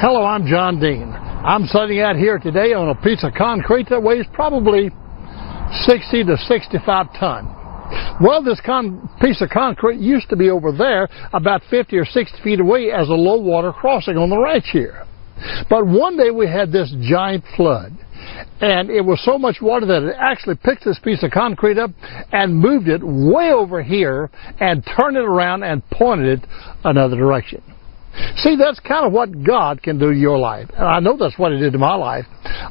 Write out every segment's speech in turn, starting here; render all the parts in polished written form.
Hello, I'm John Dean. I'm sitting out here today on a piece of concrete that weighs probably 60 to 65 tons. Well, this piece of concrete used to be over there about 50 or 60 feet away as a low water crossing on the ranch here. But one day we had this giant flood, and it was so much water that it actually picked this piece of concrete up and moved it way over here and turned it around and pointed it another direction. See, that's kind of what God can do to your life. And I know that's what He did to my life.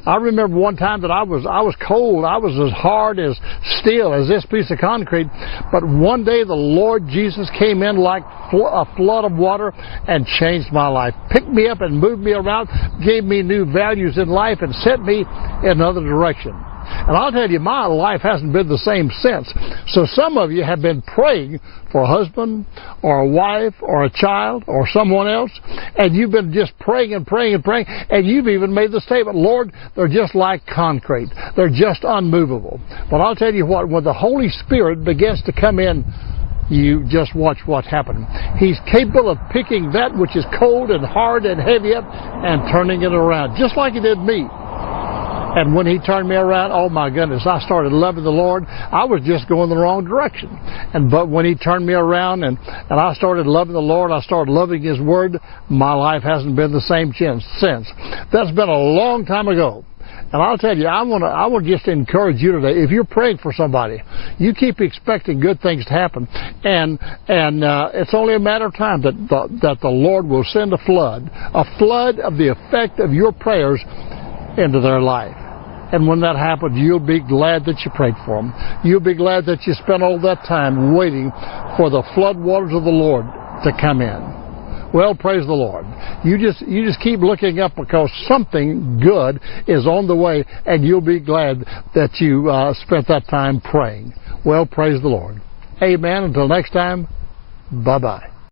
I remember one time that I was cold. I was as hard as steel as this piece of concrete. But one day the Lord Jesus came in like a flood of water and changed my life. Picked me up and moved me around, gave me new values in life, and set me in another direction. And I'll tell you, my life hasn't been the same since. So some of you have been praying for a husband or a wife or a child or someone else, and you've been just praying and praying and praying, and you've even made the statement, Lord, they're just like concrete. They're just unmovable. But I'll tell you what, when the Holy Spirit begins to come in, you just watch what's happening. He's capable of picking that which is cold and hard and heavy up and turning it around, just like He did me. And when He turned me around, oh my goodness, I started loving the Lord. I was just going the wrong direction. But when He turned me around and I started loving the Lord, I started loving His Word, my life hasn't been the same since. That's been a long time ago. And I'll tell you, I want to just encourage you today. If you're praying for somebody, you keep expecting good things to happen, and it's only a matter of time that the Lord will send a flood of the effect of your prayers into their life. And when that happens, you'll be glad that you prayed for them. You'll be glad that you spent all that time waiting for the flood waters of the Lord to come in. Well, praise the Lord. You just keep looking up, because something good is on the way, and you'll be glad that you spent that time praying. Well, praise the Lord. Amen. Until next time, bye-bye.